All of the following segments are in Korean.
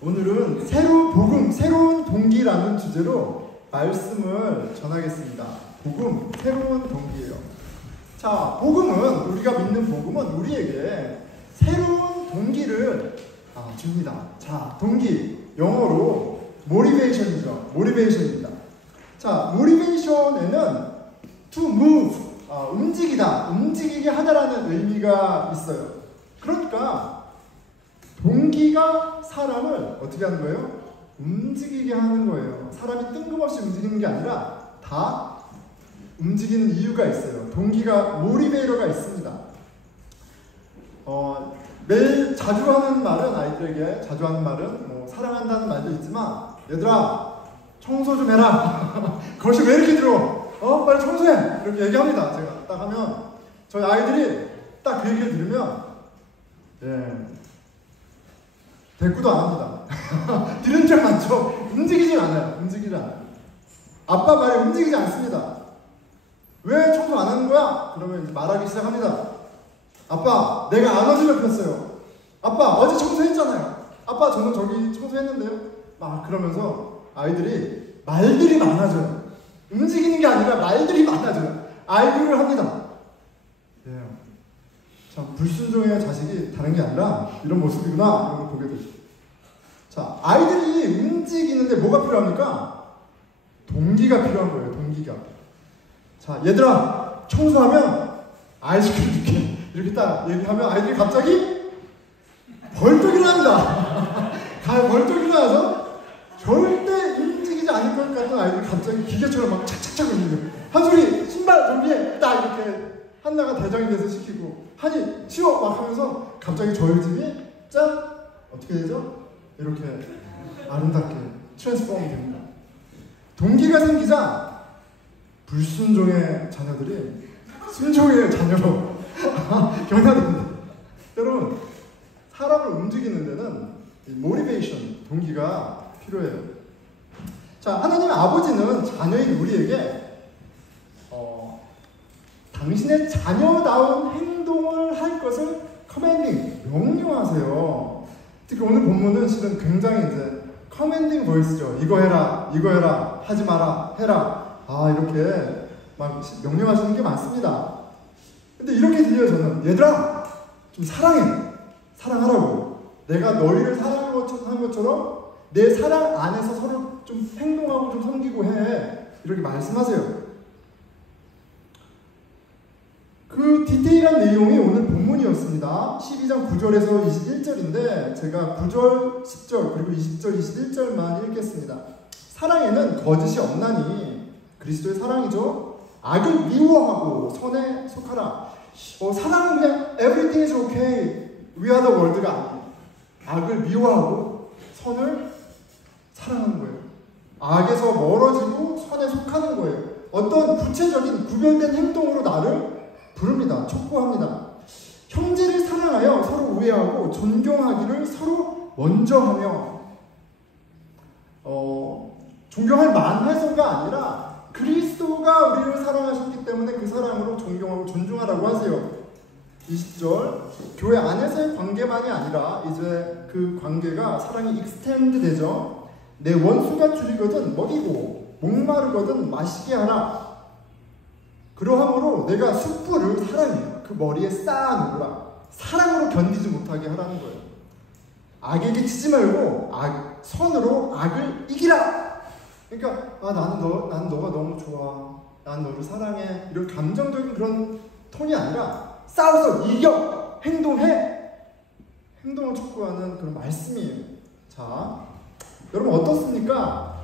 오늘은 새로운 동기라는 주제로 말씀을 전하겠습니다. 복음, 새로운 동기예요. 자, 우리가 믿는 복음은 우리에게 새로운 동기를 줍니다. 자, 동기, 영어로 motivation입니다. 자, motivation에는 to move, 움직이게 하다라는 의미가 있어요. 그러니까 동기가 사람을 어떻게 하는 거예요? 움직이게 하는 거예요. 사람이 뜬금없이 움직이는 게 아니라 다 움직이는 이유가 있어요. 동기가, 모티베이터가 있습니다. 매일 자주 하는 말은, 아이들에게 자주 하는 말은 뭐 사랑한다는 말도 있지만, 얘들아 청소 좀 해라. 거실 왜 이렇게 들어? 빨리 청소해. 이렇게 얘기합니다. 제가 딱 하면 저희 아이들이 딱 그 얘기를 들으면 대꾸도 안 합니다. 들은 줄 많죠? 움직이지 않아요. 아빠 말에 움직이지 않습니다. 왜 청소 안 하는 거야? 그러면 이제 말하기 시작합니다. 아빠, 내가 안 어지럽 폈어요. 아빠, 어제 청소했잖아요. 아빠, 저는 저기 청소했는데요. 막 그러면서 아이들이 말들이 많아져요. 움직이는 게 아니라 말들이 많아져요. 아이들을 합니다. 참, 불순종의 자식이 다른 게 아니라 이런 모습이구나, 이런 걸 보게 되죠. 자, 아이들이 움직이는데 뭐가 필요합니까? 동기가 필요한 거예요. 동기가. 자, 얘들아 청소하면 아이스크림 줄게. 이렇게 딱 얘기하면 아이들이 갑자기 벌떡 일어납니다. 벌떡 일어나서 절대 움직이지 않을 것 같은 아이들이 갑자기 기계처럼 막 착착착 움직여요. 한솔이 신발 정리해. 딱 이렇게 한나가 대장이 돼서 시키고, 한이 치워 막 하면서 갑자기 저희 집이 짠! 어떻게 되죠? 이렇게 아름답게 트랜스포머 됩니다. 동기가 생기자 불순종의 자녀들이 순종의 자녀로 변화됩니다. 여러분, 사람을 움직이는 데는 모티베이션, 동기가 필요해요. 자, 하나님의 아버지는 자녀인 우리에게 당신의 자녀다운 행동을 할 것을 커맨딩, 명령하세요. 특히 오늘 본문은 실은 굉장히 이제 커맨딩 보이스죠. 이거 해라, 하지 마라, 해라. 이렇게 막 명령하시는 게 많습니다. 근데 이렇게 들려요, 저는. 얘들아, 좀 사랑하라고. 내가 너희를 사랑한 것처럼 내 사랑 안에서 서로 좀 행동하고 좀 섬기고 해. 이렇게 말씀하세요. 그 디테일한 내용이 오늘 본문이었습니다. 12장 9절에서 21절인데 제가 9절, 10절, 그리고 20절, 21절만 읽겠습니다. 사랑에는 거짓이 없나니, 그리스도의 사랑이죠. 악을 미워하고 선에 속하라. 사랑은 그냥 everything is okay, we are the world가 아니에요. 악을 미워하고 선을 사랑하는 거예요. 악에서 멀어지고 선에 속하는 거예요. 어떤 구체적인 구별된 행동으로 나를 부릅니다. 촉구합니다. 형제를 사랑하여 서로 우애하고 존경하기를 서로 먼저 하며, 존경할 만해서가 아니라 그리스도가 우리를 사랑하셨기 때문에 그 사랑으로 존경하고 존중하라고 하세요. 20절, 교회 안에서의 관계만이 아니라 이제 그 관계가 사랑이 익스텐드 되죠. 내 원수가 줄이거든 먹이고 목마르거든 마시게 하라. 그러함으로 내가 숯불을 사랑해 그 머리에 쌓아놓으라. 사랑으로 견디지 못하게 하라는 거예요. 악에게 치지 말고 선으로 악을 이기라. 그러니까 나는 너가 너무 좋아, 난 너를 사랑해, 이런 감정적인 그런 톤이 아니라 싸워서 이겨, 행동을 촉구하는 그런 말씀이에요. 자, 여러분 어떻습니까?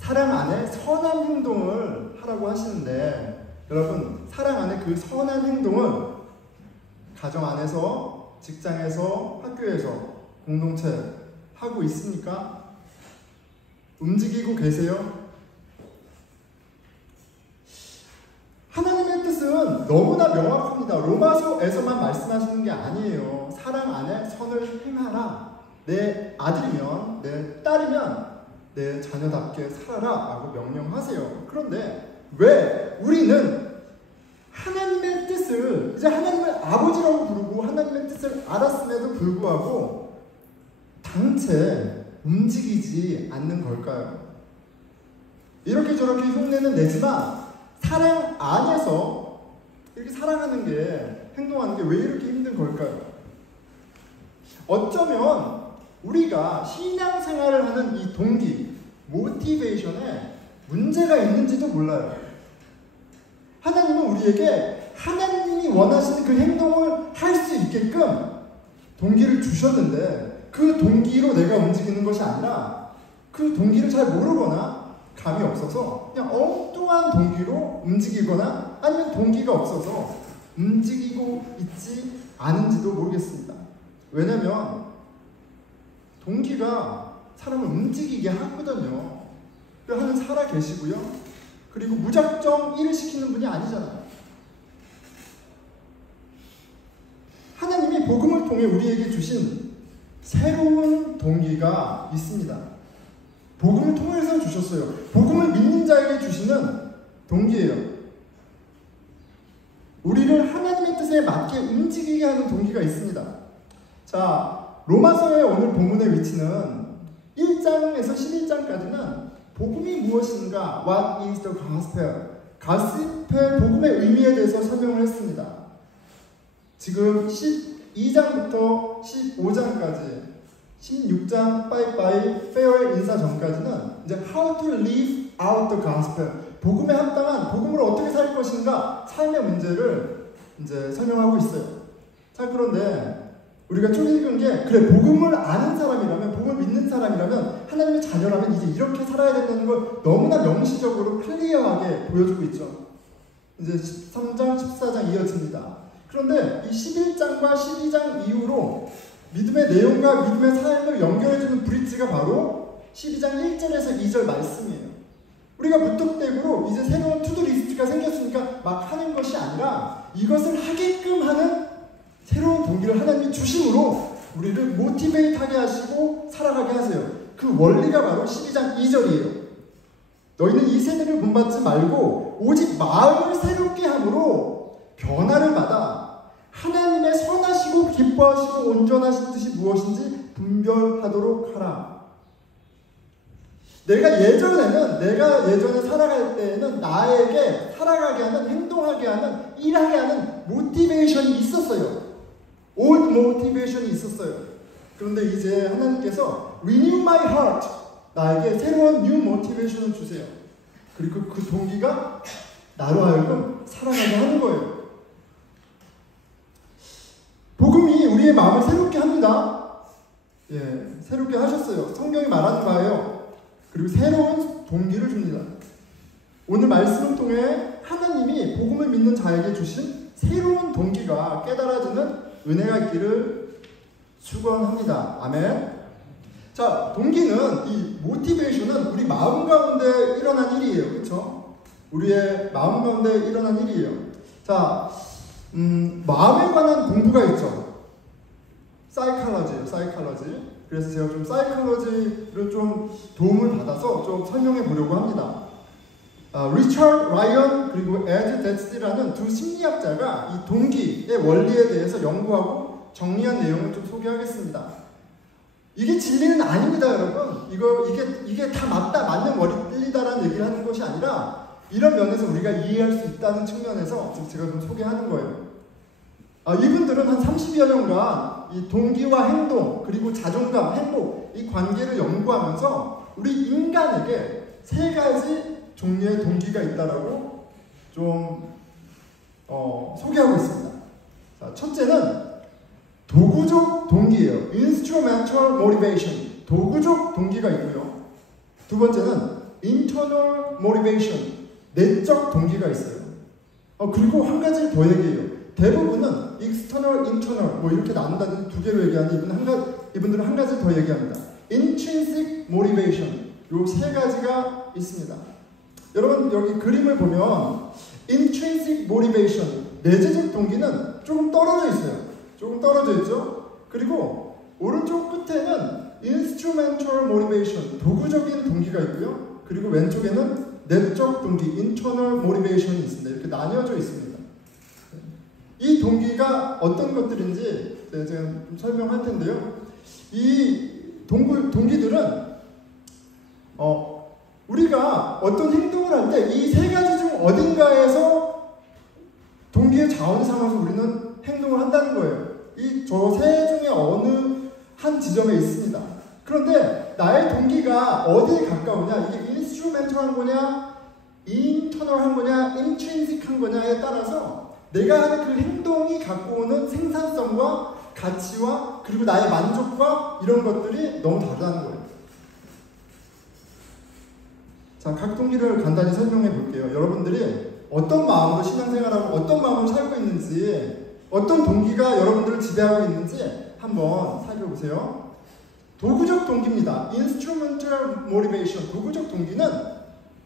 사랑 안에 선한 행동을 하라고 하시는데, 여러분, 사랑 안에 그 선한 행동을 가정 안에서, 직장에서, 학교에서, 공동체 하고 있습니까? 움직이고 계세요? 하나님의 뜻은 너무나 명확합니다. 로마서에서만 말씀하시는 게 아니에요. 사랑 안에 선을 행하라. 내 아들이면, 내 딸이면 내 자녀답게 살아라 라고 명령하세요. 그런데 왜 우리는 하나님의 뜻을 이제 하나님을 아버지라고 부르고 하나님의 뜻을 알았음에도 불구하고 당체 움직이지 않는 걸까요? 이렇게 저렇게 흉내는 내지만 사랑 안에서 이렇게 살아가는 게, 행동하는 게 왜 이렇게 힘든 걸까요? 어쩌면 우리가 신앙생활을 하는 이 동기, 모티베이션에 문제가 있는지도 몰라요. 하나님은 우리에게 하나님이 원하시는 그 행동을 할 수 있게끔 동기를 주셨는데 그 동기로 내가 움직이는 것이 아니라 그 동기를 잘 모르거나 감이 없어서 그냥 엉뚱한 동기로 움직이거나 아니면 동기가 없어서 움직이고 있지 않은지도 모르겠습니다. 왜냐면 동기가 사람을 움직이게 하거든요. 하나님 살아 계시고요. 그리고 무작정 일을 시키는 분이 아니잖아요. 하나님이 복음을 통해 우리에게 주신 새로운 동기가 있습니다. 복음을 통해서 주셨어요. 복음을 믿는 자에게 주시는 동기예요. 우리를 하나님의 뜻에 맞게 움직이게 하는 동기가 있습니다. 자, 로마서의 오늘 본문의 위치는 1장에서 11장까지는 복음이 무엇인가, What is the gospel? 가스펠 복음의 의미에 대해서 설명을 했습니다. 지금 12장부터 15장까지 16장 빠이빠이 페어의 인사 전까지는 이제 How to live out the gospel, 복음에 합당한, 복음으로 어떻게 살 것인가, 삶의 문제를 이제 설명하고 있어요. 자, 그런데 우리가 쭉 읽은 게, 그래, 복음을 아는 사람이라면, 복음을 믿는 사람이라면, 하나님의 자녀라면 이제 이렇게 살아야 된다는 걸 너무나 명시적으로 클리어하게 보여주고 있죠. 이제 13장, 14장 이어집니다. 그런데 이 11장과 12장 이후로 믿음의 내용과 믿음의 삶을 연결해주는 브릿지가 바로 12장 1절에서 2절 말씀이에요. 우리가 무턱대고로 이제 새로운 투두리스트가 생겼으니까 막 하는 것이 아니라 이것을 하게끔 하는 새로운 동기를 하나님이 주심으로 우리를 모티베이트하게 하시고 살아가게 하세요. 그 원리가 바로 12장 2절이에요. 너희는 이 세대를 본받지 말고 오직 마음을 새롭게 함으로 변화를 받아 하나님의 선하시고 기뻐하시고 온전하신 뜻이 무엇인지 분별하도록 하라. 내가 예전에 살아갈 때에는 나에게 살아가게 하는, 행동하게 하는, 일하게 하는 모티베이션이 있었어요. old motivation이 있었어요. 그런데 이제 하나님께서 renew my heart, 나에게 새로운 new motivation을 주세요. 그리고 그 동기가 나로 하여금 살아가게 하는 거예요. 복음이 우리의 마음을 새롭게 합니다. 예, 새롭게 하셨어요. 성경이 말하는 바예요. 그리고 새로운 동기를 줍니다. 오늘 말씀을 통해 하나님이 복음을 믿는 자에게 주신 새로운 동기가 깨달아지는 은혜가 있기를 축원합니다. 아멘. 자, 동기는, 이 모티베이션은 우리 마음 가운데 일어난 일이에요. 그렇죠? 우리의 마음 가운데 일어난 일이에요. 자, 마음에 관한 공부가 있죠. 사이칼러지예요. 사이칼러지. 그래서 제가 좀 사이칼러지를 좀 도움을 받아서 좀 설명해 보려고 합니다. 리처드 라이언 그리고 에드 데츠디라는 두 심리학자가 이 동기의 원리에 대해서 연구하고 정리한 내용을 좀 소개하겠습니다. 이게 진리는 아닙니다, 여러분. 이게 다 맞는 원리다라는 얘기를 하는 것이 아니라 이런 면에서 우리가 이해할 수 있다는 측면에서 지금 제가 좀 소개하는 거예요. 이분들은 한 30여 년간 이 동기와 행동 그리고 자존감, 행복, 이 관계를 연구하면서 우리 인간에게 세 가지 종류의 동기가 있다라고 좀 소개하고 있습니다. 자, 첫째는 도구적 동기예요. Instrumental motivation. 도구적 동기가 있고요. 두 번째는 Internal motivation. 내적 동기가 있어요. 그리고 한 가지를 더 얘기해요. 대부분은 external, internal 뭐 이렇게 나눈다든지 두 개로 얘기하는데 이분들은 한 가지 더 얘기합니다. Intrinsic motivation. 요 세 가지가 있습니다. 여러분 여기 그림을 보면 intrinsic motivation, 내재적 동기는 조금 떨어져 있어요. 조금 떨어져 있죠. 그리고 오른쪽 끝에는 instrumental motivation, 도구적인 동기가 있고요. 그리고 왼쪽에는 내적 동기, internal motivation이 있습니다. 이렇게 나뉘어져 있습니다. 이 동기가 어떤 것들인지 제가 좀 설명할 텐데요. 이 동기들은 우리가 어떤 행동을 할 때 이 세 가지 중 어딘가에서 동기의 자원을 삼아서 우리는 행동을 한다는 거예요. 이 저 세 중에 어느 한 지점에 있습니다. 그런데 나의 동기가 어디에 가까우냐, 이게 인스트루멘털한 거냐, 인터널한 거냐, 인트린식한 거냐에 따라서 내가 하는 그 행동이 갖고 오는 생산성과 가치와 그리고 나의 만족과 이런 것들이 너무 다르다는 거예요. 자, 각 동기를 간단히 설명해 볼게요. 여러분들이 어떤 마음으로 신앙생활하고 어떤 마음으로 살고 있는지, 어떤 동기가 여러분들을 지배하고 있는지 한번 살펴보세요. 도구적 동기입니다. Instrumental Motivation. 도구적 동기는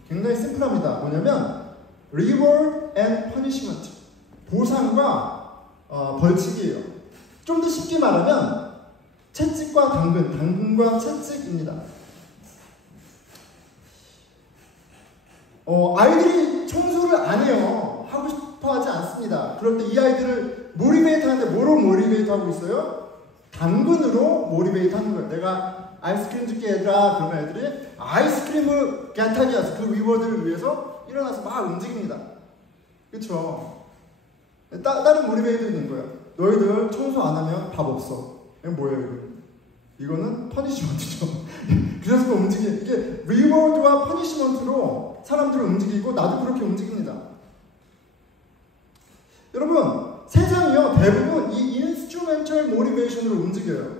굉장히 심플합니다. 뭐냐면 Reward and Punishment. 보상과 벌칙이에요. 좀 더 쉽게 말하면 채찍과 당근, 당근과 채찍입니다. 아이들이 청소를 안 해요. 하고 싶어 하지 않습니다. 그럴 때 이 아이들을 모티베이트 하는데 뭐로 모티베이트 하고 있어요? 당근으로 모티베이트 하는 거예요. 내가 아이스크림 줄게 얘들아. 그러면 애들이 아이스크림을 갸타기 해서 그 리워드를 위해서 일어나서 막 움직입니다. 그쵸? 다른 모티베이트 있는 거예요. 너희들 청소 안 하면 밥 없어. 이건 뭐예요? 이거는 퍼니시먼트죠. 그래서 이게 리워드와 퍼니시먼트로 사람들을 움직이고 나도 그렇게 움직입니다. 여러분, 세상이요 대부분 이 인스트루멘털 모티베이션으로 움직여요.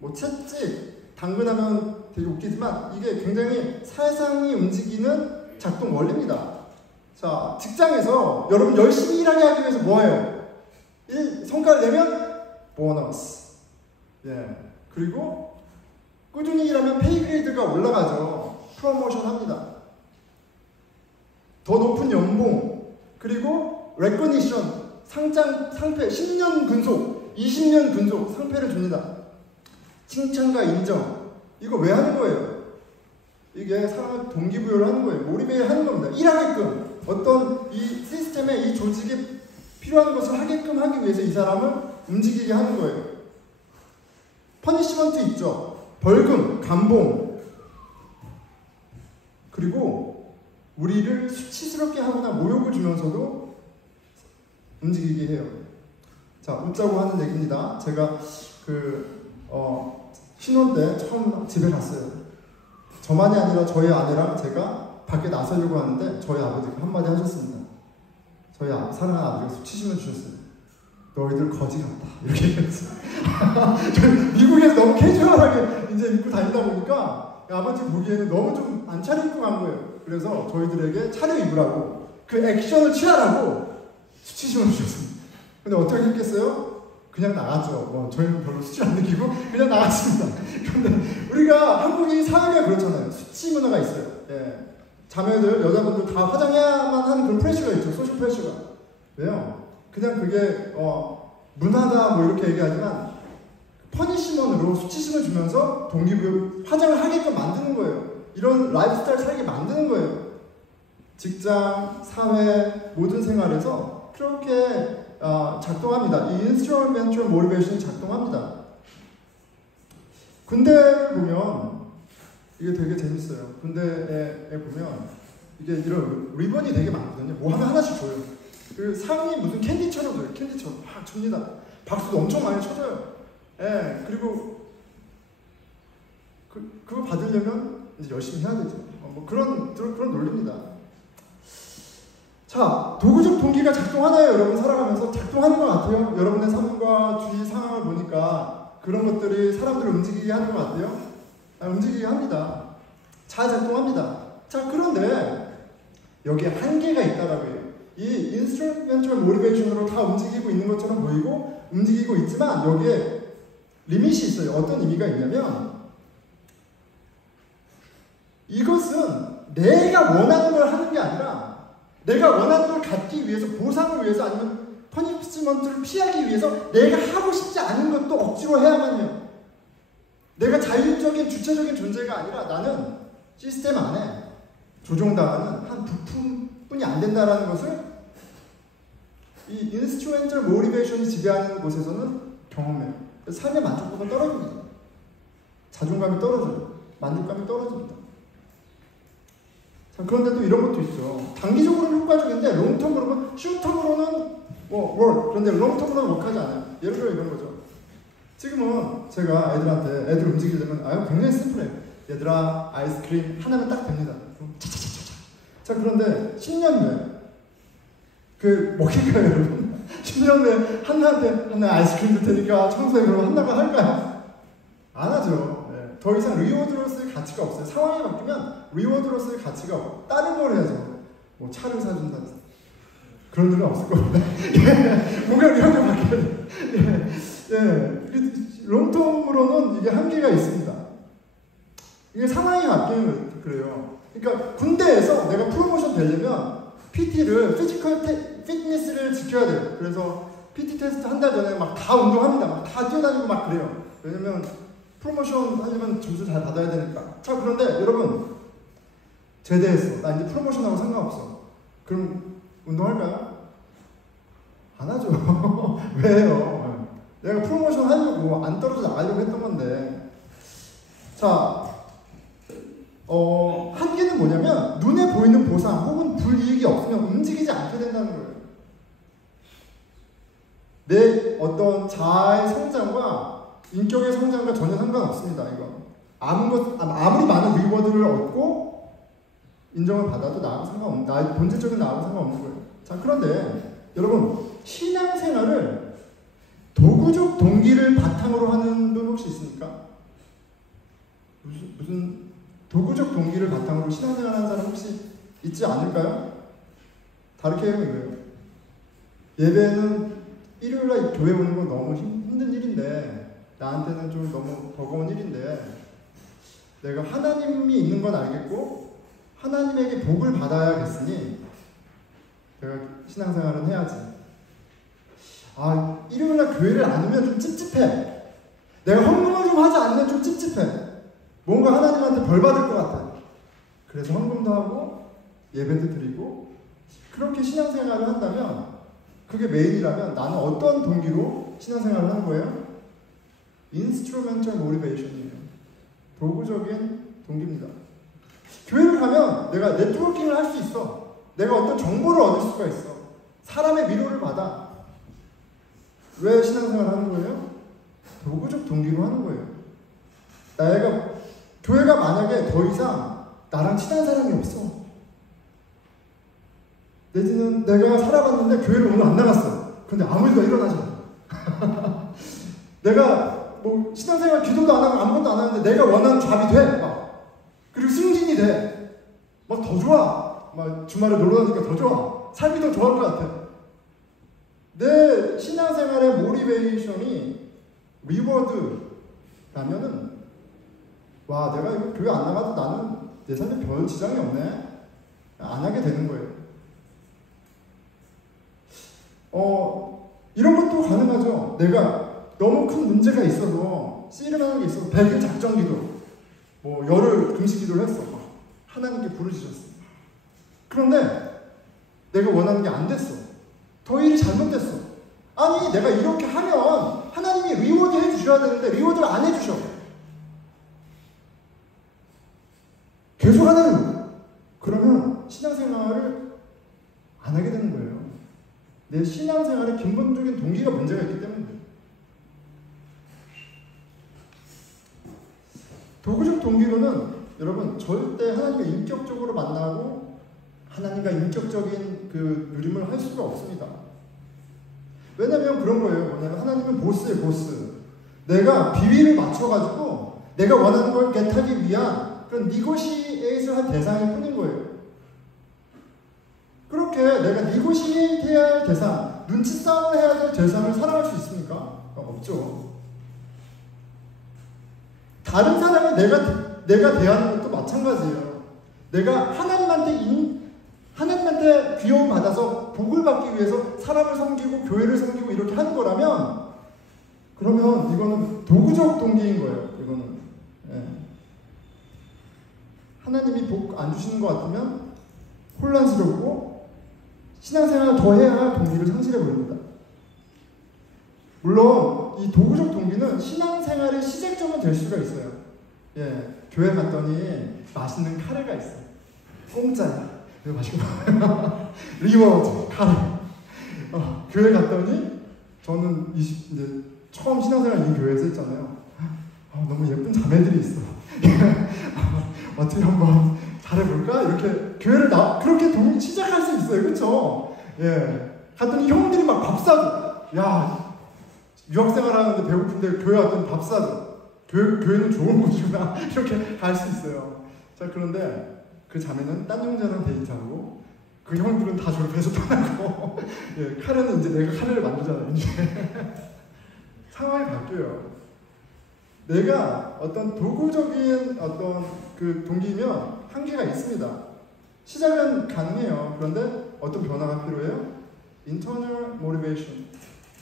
뭐 채찍, 당근하면 되게 웃기지만 이게 굉장히 세상이 움직이는 작동 원리입니다. 자, 직장에서 여러분 열심히 일하게 하기 위해서 뭐해요? 성과를 내면 보너스. 예. 그리고 꾸준히 일하면 페이 그레이드가 올라가죠. 프로모션 합니다. 더 높은 연봉, 그리고 레코니션, 상패, 10년 근속, 20년 근속 상패를 줍니다. 칭찬과 인정. 이거 왜 하는 거예요? 이게 사람을 동기부여를 하는 거예요. 모티베이트 하는 겁니다. 일하게끔, 어떤 이 시스템에, 이 조직에 필요한 것을 하게끔 하기 위해서 이 사람을 움직이게 하는 거예요. 퍼니시먼트 있죠. 벌금, 감봉. 그리고 우리를 수치스럽게 하거나 모욕을 주면서도 움직이게 해요. 자, 웃자고 하는 얘기입니다. 제가 신혼 때 처음 집에 갔어요. 저만이 아니라 저희 아내랑 제가 밖에 나서려고 하는데 저희 아버지가 한마디 하셨습니다. 저희 사랑하는 아버지가 수치심을 주셨어요. 너희들 거지 같다. 이렇게 얘기했어요. 미국에서 너무 캐주얼하게 이제 입고 다니다 보니까 아버지 보기에는 너무 좀 안 차려입고 간 거예요. 그래서 저희들에게 차려입으라고, 그 액션을 취하라고 수치심을 주셨습니다. 근데 어떻게 했겠어요? 그냥 나갔죠. 저희는 별로 수치 안 느끼고 그냥 나갔습니다. 그런데 우리가 한국이 사회가 그렇잖아요. 수치 문화가 있어요. 예. 자매들, 여자분들 다 화장해야만 하는 그런 프레셔가 있죠. 소셜 프레셔가. 왜요? 그냥 그게 문화다 뭐 이렇게 얘기하지만 퍼니시먼으로 수치심을 주면서 동기부여, 화장을 하게끔 만드는 거예요. 이런 라이프 스타일 살게 만드는 거예요. 직장, 사회, 모든 생활에서 그렇게 작동합니다. 이 인스트루멘털 모티베이션이 작동합니다. 군대를 보면 이게 되게 재밌어요. 군대에 보면 이게 이런 리본이 되게 많거든요. 뭐 하나씩 줘요. 그 상이 무슨 캔디처럼 줘요. 캔디처럼 막 줍니다. 박수도 엄청 많이 쳐줘요. 예, 그리고 그거 받으려면 이제 열심히 해야 되죠. 뭐 그런 논리입니다. 자, 도구적 동기가 작동하나요? 여러분 살아가면서 작동하는 것 같아요. 여러분의 삶과 주위 상황을 보니까 그런 것들이 사람들을 움직이게 하는 것 같아요. 움직이게 합니다. 잘 작동합니다. 자, 그런데 여기에 한계가 있다라고 해요. 이 인스트루멘털 모티베이션으로 다 움직이고 있는 것처럼 보이고 움직이고 있지만 여기에 리밋이 있어요. 어떤 의미가 있냐면 이것은 내가 원하는 걸 하는 게 아니라 내가 원하는 걸 갖기 위해서, 보상을 위해서, 아니면 퍼니시먼트를 피하기 위해서 내가 하고 싶지 않은 것도 억지로 해야만 해요. 내가 자율적인 주체적인 존재가 아니라 나는 시스템 안에 조종당하는 한 부품뿐이 안 된다라는 것을 이 인스트루멘털 모티베이션이 지배하는 곳에서는 경험해요. 삶의 만족도가 떨어집니다. 자존감이 떨어져요. 만족감이 떨어집니다. 자, 그런데 또 이런 것도 있죠. 단기적으로는 효과적인데 롱텀으로는 슈텀으로는 월 그런데 롱텀으로는 워크하지 않아요. 예를 들어 이런 거죠. 지금은 제가 애들 움직이려면 굉장히 심플해요. 얘들아 아이스크림 하나면 딱 됩니다. 차차차차차. 자, 그런데 10년 후에 먹힐까요, 여러분? 10년 후에 한나한테 아이스크림 줄 테니까 청소해 그러면 한나가 할까요? 안 하죠. 네. 더 이상 리워드로서의 가치가 없어요. 상황이 바뀌면 리워드로서의 가치가 없고 다른 걸 해야죠. 뭐 차를 사준다든지 그런 일은 없을 겁니다. 뭔가 이렇게 바뀌어야 돼요. 롱텀으로는 이게 한계가 있습니다. 이게 상황이 바뀌면 그래요. 그러니까 군대에서 내가 프로모션 되려면 PT를 피지컬 피트니스를 지켜야 돼요. 그래서 PT 테스트 한 달 전에 막 다 운동합니다. 막 다 뛰어다니고 막 그래요. 왜냐면 프로모션 하려면 점수 잘 받아야 되니까. 자, 그런데 여러분 제대했어. 나 이제 프로모션하고 상관없어. 그럼 운동할까요? 안 하죠. 왜요? 내가 프로모션 하려고 안 떨어져 나가려고 했던 건데. 자, 한계는 뭐냐면 눈에 보이는 보상 혹은 불이익이 없으면 움직이지 않게 된다는 거예요. 내 어떤 자아의 성장과 인격의 성장과 전혀 상관없습니다. 이건 아무리 많은 리워드를 얻고 인정을 받아도 나하고 상관없는, 나의 본질적인 나하고 상관없는 거예요. 자, 그런데 여러분 신앙생활을 도구적 동기를 바탕으로 하는 분 혹시 있습니까? 무슨 도구적 동기를 바탕으로 신앙생활 하는 사람 혹시 있지 않을까요? 다르게 해요, 이거예요. 예배는 일요일날 교회 오는 건 너무 힘든 일인데, 나한테는 좀 너무 버거운 일인데, 내가 하나님이 있는 건 알겠고, 하나님에게 복을 받아야겠으니, 내가 신앙생활은 해야지. 일요일날 교회를 안 오면 좀 찝찝해. 내가 헌금을 좀 하지 않으면 좀 찝찝해. 뭔가 하나님한테 벌 받을 것 같아. 그래서 헌금도 하고 예배도 드리고 그렇게 신앙생활을 한다면 그게 메인이라면 나는 어떤 동기로 신앙생활을 하는 거예요? 인스트루멘털 모티베이션이에요. 도구적인 동기입니다. 교회를 가면 내가 네트워킹을 할 수 있어. 내가 어떤 정보를 얻을 수가 있어. 사람의 위로를 받아. 왜 신앙생활을 하는 거예요? 도구적 동기로 하는 거예요. 교회가 만약에 더 이상 나랑 친한 사람이 없어. 내지는 내가 살아봤는데 교회를 오늘 안 나갔어. 근데 아무 일도 일어나지 않아. 내가 신앙생활 기도도 안 하고 아무것도 안 하는데 내가 원하는 잡이 돼. 그리고 승진이 돼. 더 좋아. 주말에 놀러 다니니까 더 좋아. 삶이 더 좋을 것 같아. 내 신앙생활의 모티베이션이 리워드라면은 내가 이거 교회 안 나가도 나는 내 삶에 별 지장이 없네. 안 하게 되는 거예요. 이런 것도 가능하죠. 내가 너무 큰 문제가 있어도, 씨름하는 게 있어도 100일 작정기도, 열흘 금식기도를 했어. 하나님께 부르짖었어. 그런데 내가 원하는 게 안 됐어. 더 일이 잘못됐어. 아니, 내가 이렇게 하면 하나님이 리워드 해주셔야 되는데 리워드를 안 해주셔. 계속 하는 거예요. 그러면 신앙생활을 안 하게 되는 거예요. 내 신앙생활의 근본적인 동기가 문제가 있기 때문에. 도구적 동기로는 여러분 절대 하나님과 인격적으로 만나고 하나님과 인격적인 그 누림을 할 수가 없습니다. 왜냐면 그런 거예요. 뭐냐면 하나님은 보스예요, 보스. 내가 비위를 맞춰가지고 내가 원하는 걸 겟하기 위한 그런 니고시에이트를 할 대상일 뿐인 거예요. 그렇게 내가 니고시에이트 해야 할 대상, 눈치 싸움을 해야 될 대상을 사랑할 수 있습니까? 없죠. 다른 사람이 내가 대하는 것도 마찬가지예요. 내가 하나님한테 귀여움 받아서 복을 받기 위해서 사람을 섬기고 교회를 섬기고 이렇게 하는 거라면, 그러면 이거는 도구적 동기인 거예요. 이거는. 하나님이 복 안 주시는 것 같으면 혼란스럽고 신앙생활을 더 해야 할 동기를 상실해 버립니다. 물론 이 도구적 동기는 신앙생활의 시작점은 될 수가 있어요. 예, 교회 갔더니 맛있는 카레가 있어. 공짜야. 이거 맛있게 먹어요. 리워드 카레. 교회 갔더니 저는 이제 처음 신앙생활 이 교회에서 했잖아요. 너무 예쁜 자매들이 있어. 어떻게 한번 잘해볼까? 이렇게 교회를 그렇게 시작할 수 있어요. 그렇죠? 예. 갔더니 형들이 막 밥 사줘. 야, 유학생활 하는데 배고픈데 교회 왔더니 밥 사줘. 교회는 좋은 곳이구나. 이렇게 갈 수 있어요. 자, 그런데 그 자매는 딴 형제랑 데이트하고 그 형들은 다 졸업해서 떠나고 예, 카레는 이제 내가 카레를 만들잖아요. 이제 상황이 바뀌어요. 내가 어떤 도구적인 어떤 그 동기면 한계가 있습니다. 시작은 가능해요. 그런데 어떤 변화가 필요해요? internal motivation,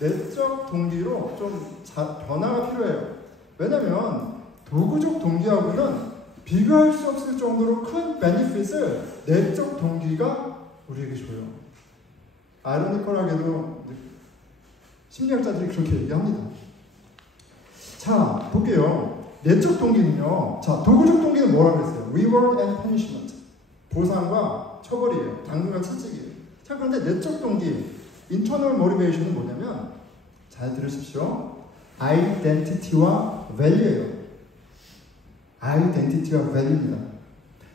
내적 동기로 좀 변화가 필요해요. 왜냐면 도구적 동기하고는 비교할 수 없을 정도로 큰 베니핏을 내적 동기가 우리에게 줘요. 아이러니컬하게도 심리학자들이 그렇게 얘기합니다. 자, 볼게요. 내적 동기는요. 자, 도구적 동기는 뭐라고 했어요? Reward and punishment. 보상과 처벌이에요. 당근과 채찍이에요. 자, 그런데 내적 동기, internal motivation은 뭐냐면, 잘 들으십시오. identity와 value예요. identity와 value입니다.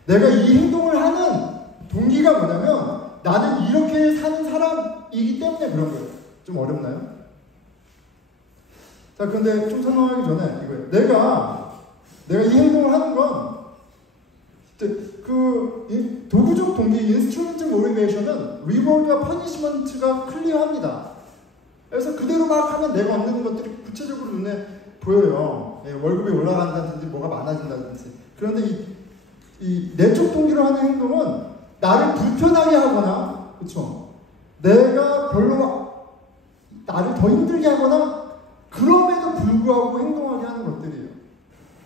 내가 이 행동을 하는 동기가 뭐냐면, 나는 이렇게 사는 사람이기 때문에 그런 거예요. 좀 어렵나요? 자, 근데 좀 설명하기 전에 이거예요. 내가 이 행동을 하는 건 도구적 동기, instrumental motivation은 reward와 punishment가 클리어합니다. 그래서 그대로 막 하면 내가 얻는 것들이 구체적으로 눈에 보여요. 예, 월급이 올라간다든지 뭐가 많아진다든지. 그런데 이 내적 동기로 하는 행동은 나를 불편하게 하거나, 그렇죠? 내가 별로 나를 더 힘들게 하거나 그럼에도 불구하고 행동하게 하는 것들이에요.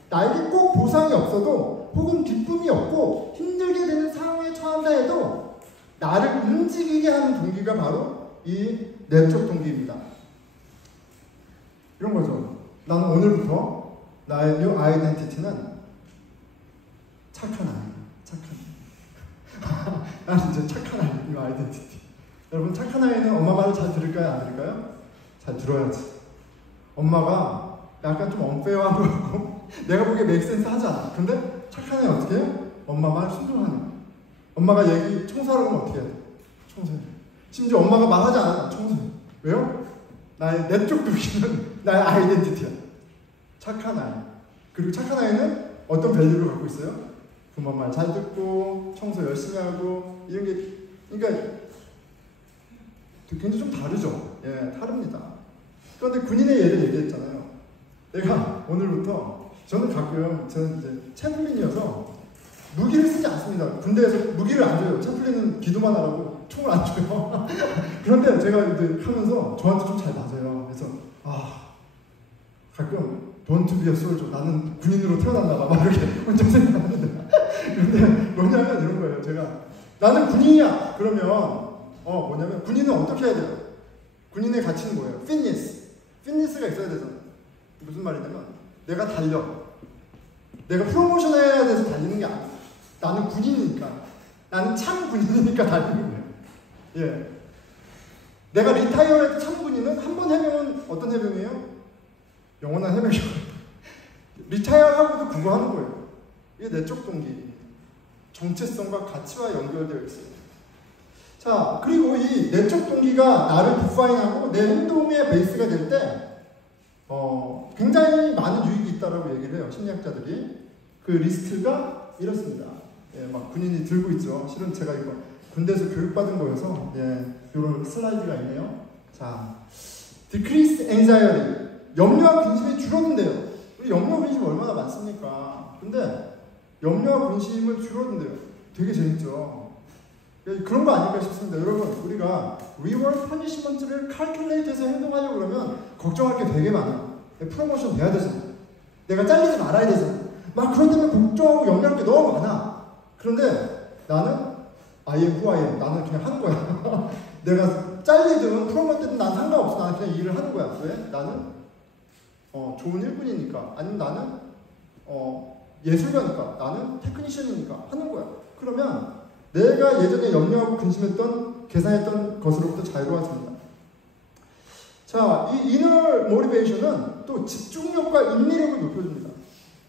나에게 꼭 보상이 없어도 혹은 기쁨이 없고 힘들게 되는 상황에 처한다 해도 나를 움직이게 하는 동기가 바로 이 내적 동기입니다. 이런 거죠. 나는 오늘부터 나의 new identity는 착한 아이. 나는 이제 착한 아이, new identity. 여러분, 착한 아이는 엄마 말을 잘 들을까요? 안 들을까요? 잘 들어야지. 엄마가 약간 좀 언페어한 거고 내가 보기에 맥센스 하지 않아. 근데 착한 애 어떻게 해요? 엄마 말 순종하는 거야. 엄마가 청소하라고 하면 어떻게 해야 돼? 청소해. 심지어 엄마가 말하지 않아. 청소해. 왜요? 나의 내적 동기는 나의 아이덴티티야. 착한 아이. 그리고 착한 아이는 어떤 밸류를 갖고 있어요? 부모 말 잘 듣고 청소 열심히 하고 이런 게, 그러니까 굉장히 좀 다르죠. 예, 다릅니다. 그런데 군인의 예를 얘기했잖아요. 내가 오늘부터 저는 이제 채플린이어서 무기를 쓰지 않습니다. 군대에서 무기를 안 줘요. 채플린은 기도만 하라고 총을 안 줘요. 그런데 제가 이제 하면서 저한테 좀 잘 맞아요. 그래서 가끔 Don't be a soldier. 나는 군인으로 태어났나 봐. 막 이렇게 혼자 생각하는데. 그런데 뭐냐면 이런 거예요. 제가 나는 군인이야. 그러면 뭐냐면 군인은 어떻게 해야 돼요? 군인의 가치는 뭐예요? 피트니스가 있어야 되잖아. 무슨 말이냐면 내가 달려. 내가 프로모션 해야 돼서 달리는 게 아니야. 나는 군인이니까. 나는 참 군인이니까 달리는 거예요. 예. 내가 리타이어해도 참 군인은 한 번 해병은 어떤 해병이에요? 영원한 해병이에요. 리타이어하고도 그거 하는 거예요. 이게 내적 동기. 정체성과 가치와 연결되어 있어요. 자, 그리고 이 내적 동기가 나를 디파인하고 내 행동의 베이스가 될 때 굉장히 많은 유익이 있다라고 얘기를 해요. 심리학자들이. 그 리스트가 이렇습니다. 예, 막 군인이 들고 있죠. 실은 제가 이거 군대에서 교육받은 거여서 이런 슬라이드가 있네요. 자, decrease anxiety. 염려와 근심이 줄어든대요. 우리 염려와 근심 얼마나 많습니까? 근데 염려와 근심은 줄어든대요. 되게 재밌죠. 그런 거 아닐까 싶습니다. 여러분, 우리가 reward punishment를 calculate해서 행동하려고 그러면 걱정할 게 되게 많아요. 프로모션 돼야 되잖아. 내가 잘리지 말아야 되잖아. 막 그런 데면 걱정하고 염려할 게 너무 많아. 그런데 나는 I am who I am. 나는 그냥 하는 거야. 내가 잘리든 프로모트든 난 상관없어. 나는 그냥 일을 하는 거야. 왜? 나는 좋은 일꾼이니까. 아니면 나는 예술가니까. 나는 테크니션이니까 하는 거야. 그러면 내가 예전에 염려하고 근심했던 계산했던 것으로부터 자유로워집니다. 자, 이 이너 모티베이션은 또 집중력과 인내력을 높여줍니다.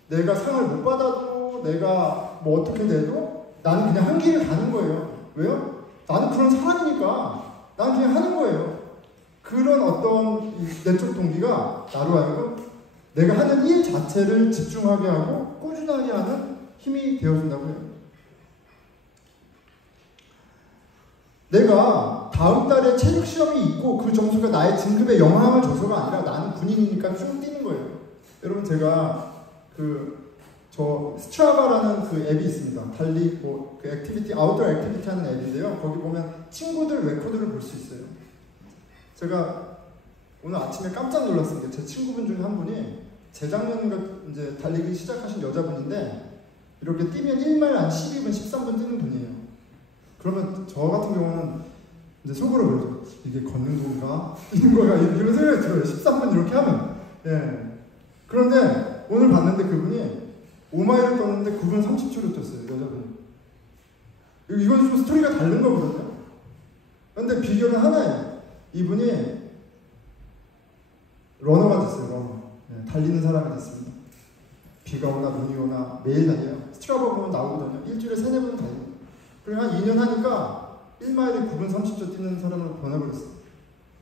내가 상을 못 받아도 내가 뭐 어떻게 돼도 나는 그냥 한 길을 가는 거예요. 왜요? 나는 그런 사람이니까 나는 그냥 하는 거예요. 그런 어떤 내적 동기가 나로 하여금 내가 하는 일 자체를 집중하게 하고 꾸준하게 하는 힘이 되어준다고 해요. 내가 다음 달에 체육 시험이 있고 그 점수가 나의 진급에 영향을 줘서가 아니라 나는 군인이니까 쭉 뛰는 거예요. 여러분 제가 저 스트라바라는 그 앱이 있습니다. 달리 그 액티비티 아웃도어 액티비티 하는 앱인데요. 거기 보면 친구들 레코드를 볼 수 있어요. 제가 오늘 아침에 깜짝 놀랐습니다. 제 친구분 중에 한 분이 재작년인가 이제 달리기 시작하신 여자분인데 이렇게 뛰면 1마일 한 12분, 13분 뛰는 분이에요. 그러면 저 같은 경우는 이제 속으로 그러죠. 이게 걷는 건가? 뛰는 건가? 이런 생각이 들어요. 13분 이렇게 하면. 예. 그런데 오늘 봤는데 그분이 5마일을 떴는데 9분 30초를 뛰었어요. 여자분이. 이건 좀 스토리가 다른 거거든요. 그런데 비결은 하나예요. 이분이 러너가 됐어요. 러너. 네, 달리는 사람이 됐습니다. 비가 오나 눈이 오나 매일 달려요. 스트라바 보면 나오거든요. 일주일에 3-4번 달려요. 그리고 한 2년 하니까 1마일에 9분 30초 뛰는 사람으로 변해버렸어요.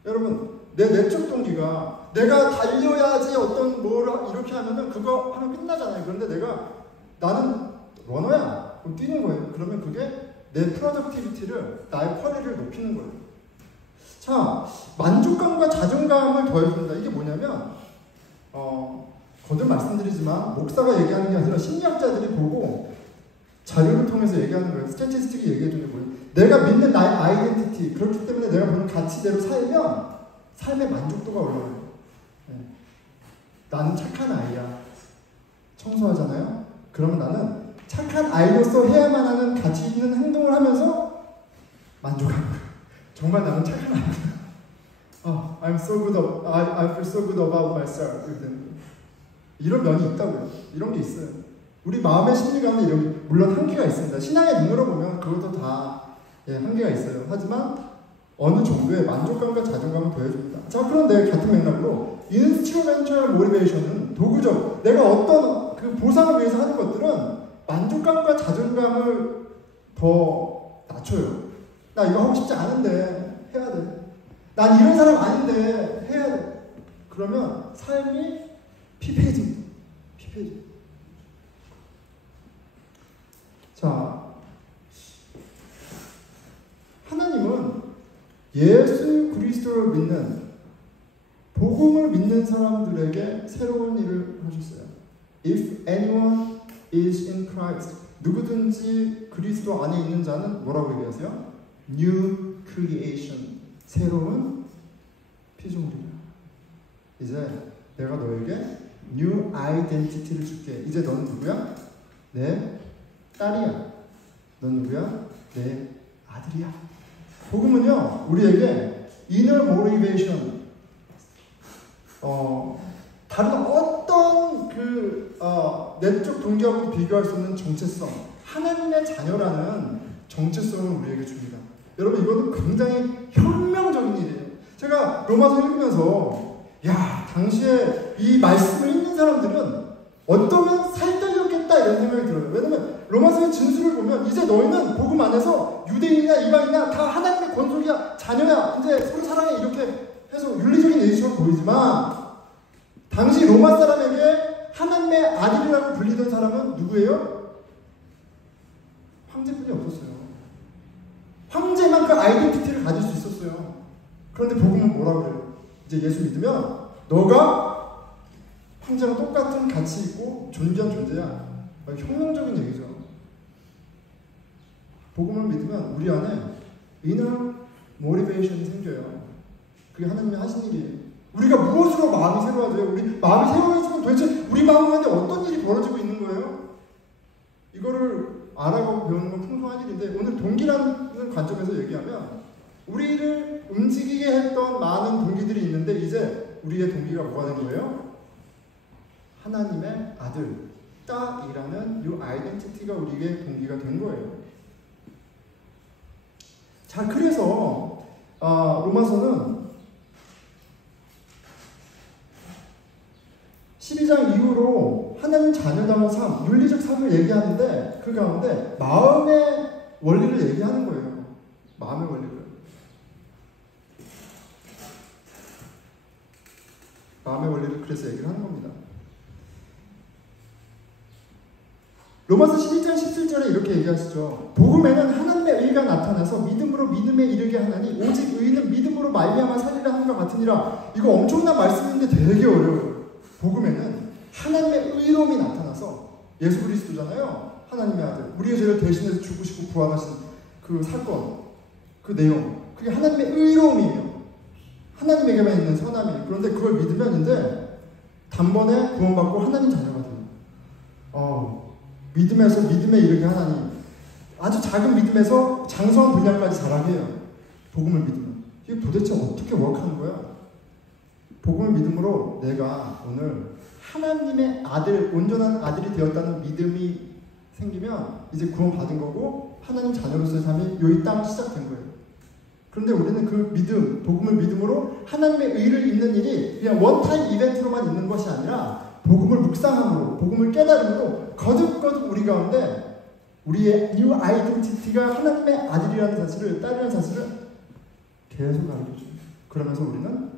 여러분, 내 내적 동기가 내가 달려야지 어떤 뭘 이렇게 하면은 그거 하면 끝나잖아요. 그런데 나는 러너야. 그럼 뛰는 거예요. 그러면 그게 내 프로덕티비티를, 나의 퀄리티를 높이는 거예요. 자, 만족감과 자존감을 더해준다. 이게 뭐냐면 거듭 말씀드리지만 목사가 얘기하는 게 아니라 심리학자들이 보고 자료를 통해서 얘기하는 거예요. 스태티스틱이 얘기해주는 거예요. 내가 믿는 나의 아이덴티티, 그렇기 때문에 내가 보는 가치대로 살면 삶의 만족도가 올라가요. 네. 나는 착한 아이야. 청소하잖아요? 그러면 나는 착한 아이로서 해야만 하는 가치 있는 행동을 하면서 만족하는 거예요. 정말 나는 착한 아이야. I'm so good, I feel so good about myself. 이런 면이 있다고요. 이런 게 있어요. 우리 마음의 심리 가운데 물론 한계가 있습니다. 신앙의 눈으로 보면 그것도 다 한계가 있어요. 하지만 어느 정도의 만족감과 자존감을 더해줍니다. 자, 그런데 같은 맥락으로 인스트루멘털 모티베이션은 도구적, 내가 어떤 그 보상을 위해서 하는 것들은 만족감과 자존감을 더 낮춰요. 나 이거 하고 싶지 않은데 해야 돼. 난 이런 사람 아닌데 해야 돼. 그러면 삶이 피폐해집니다. 피폐해집니다. 자, 하나님은 예수 그리스도를 믿는, 복음을 믿는 사람들에게 새로운 일을 하셨어요. If anyone is in Christ, 누구든지 그리스도 안에 있는 자는 뭐라고 얘기하세요? New creation, 새로운 피조물이다. 이제 내가 너에게 New identity를 줄게. 이제 너는 누구야? 내 딸이야. 넌 누구야? 내 아들이야. 복음은요, 우리에게 inner motivation, 다른 어떤 내적 동기하고 비교할 수 없는 정체성, 하나님의 자녀라는 정체성을 우리에게 줍니다. 여러분, 이거는 굉장히 혁명적인 일이에요. 제가 로마서 읽으면서 당시에 이 말씀을 읽는 사람들은 어쩌면 살떨렸겠다 이런 생각이 들어요. 왜냐면 로마서의 진술을 보면 이제 너희는 복음 안에서 유대인이나 이방인이나 다 하나님의 권속이야, 자녀야, 이제 서로 사랑해, 이렇게 해서 윤리적인 예시처럼 보이지만 당시 로마 사람에게 하나님의 아들이라고 불리던 사람은 누구예요? 황제뿐이 없었어요. 황제만 그 아이덴티티를 가질 수 있었어요. 그런데 복음은 뭐라고 그래요? 이제 예수 믿으면 너가 황제랑 똑같은 가치 있고 존귀한 존재야. 혁명적인 얘기죠. 복음을 믿으면 우리 안에 inner motivation이 생겨요. 그게 하나님이 하신 일이에요. 우리가 무엇으로 마음이 새로워져요? 우리 마음이 새로워지면 도대체 우리 마음 가운데 어떤 일이 벌어지고 있는 거예요? 이거를 알아가고 배우는 건 풍성한 일인데, 오늘 동기라는 관점에서 얘기하면 우리를 움직이게 했던 많은 동기들이 있는데 이제 우리의 동기가 뭐가 된 거예요? 하나님의 아들, 딱이라는 이 아이덴티티가 우리의 동기가 된 거예요. 자, 그래서 로마서는 12장 이후로 하나님 자녀다운 삶, 윤리적 삶을 얘기하는데 그 가운데 마음의 원리를 얘기하는 거예요. 마음의 원리를. 마음의 원리를 그래서 얘기를 하는 겁니다. 로마서 12장 17절에 이렇게 얘기하시죠. 복음에는 하나님의 의가 나타나서 믿음으로 믿음에 이르게 하나니 오직 의인은 믿음으로 말미암아 살리라 하는 것 같으니라. 이거 엄청난 말씀인데 되게 어려워요. 복음에는 하나님의 의로움이 나타나서 예수 그리스도잖아요. 하나님의 아들. 우리의 죄를 대신해서 죽으시고 부활하신 그 사건, 그 내용. 그게 하나님의 의로움이에요. 하나님에게만 있는 선함이에요. 그런데 그걸 믿으면 이제 단번에 구원받고 하나님 자녀가 돼요. 믿음에서 믿음에 이르게 하나님. 아주 작은 믿음에서 장성한 분량까지 자라게 해요. 복음을 믿으면. 이게 도대체 어떻게 워크하는 거야? 복음을 믿음으로 내가 오늘 하나님의 아들, 온전한 아들이 되었다는 믿음이 생기면 이제 구원받은 거고 하나님 자녀로서의 삶이 이 땅 시작된 거예요. 그런데 우리는 그 믿음, 복음을 믿음으로 하나님의 의를 입는 일이 그냥 원타임 이벤트로만 있는 것이 아니라 복음을 묵상함으로, 복음을 깨달음으로 거듭거듭 우리 가운데 우리의 뉴 아이덴티티가 하나님의 아들이라는 사실을, 딸이라는 사실을 계속 가르쳐줍니다. 그러면서 우리는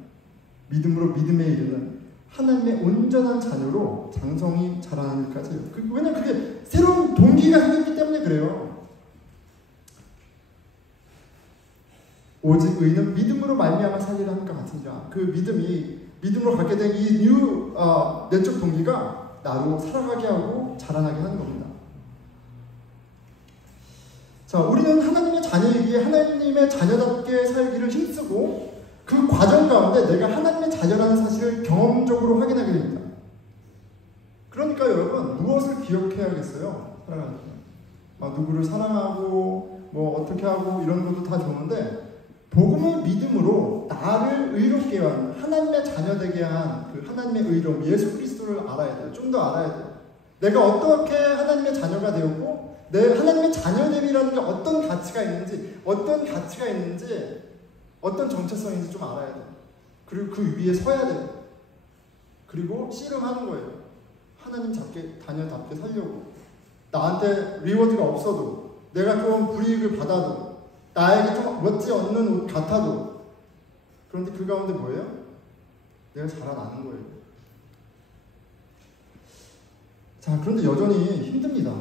믿음으로 믿음에 이르는 하나님의 온전한 자녀로 장성히 자라는 일까지 해요. 왜냐면 그게 새로운 동기가 생겼기 때문에 그래요. 오직 의인은 믿음으로 말미암아 살리라 하는 것 같으니라. 그 믿음으로 갖게 된 이 뉴 내적 동기가 나로 살아가게 하고 자라나게 하는 겁니다. 자, 우리는 하나님의 자녀이기에 하나님의 자녀답게 살기를 힘쓰고 그 과정 가운데 내가 하나님의 자녀라는 사실을 경험적으로 확인하게 됩니다. 그러니까 여러분 무엇을 기억해야겠어요? 살아가는 막 누구를 사랑하고 뭐 어떻게 하고 이런 것도 다 좋은데 복음을 믿음으로 나를 의롭게 한 하나님의 자녀 되게 한 그 하나님의 의로움 예수 그리스도를 알아야 돼요. 좀 더 알아야 돼요. 내가 어떻게 하나님의 자녀가 되었고 내 하나님의 자녀됨이라는 게 어떤 가치가 있는지 어떤 정체성인지 좀 알아야 돼요. 그리고 그 위에 서야 돼요. 그리고 씨름하는 거예요. 하나님 자녀답게 살려고. 나한테 리워드가 없어도 내가 좀 불이익을 받아도 나에게 좀 멋지 않는 옷 같아도 그런데 그 가운데 뭐예요? 내가 자라나는 거예요. 자, 그런데 여전히 힘듭니다.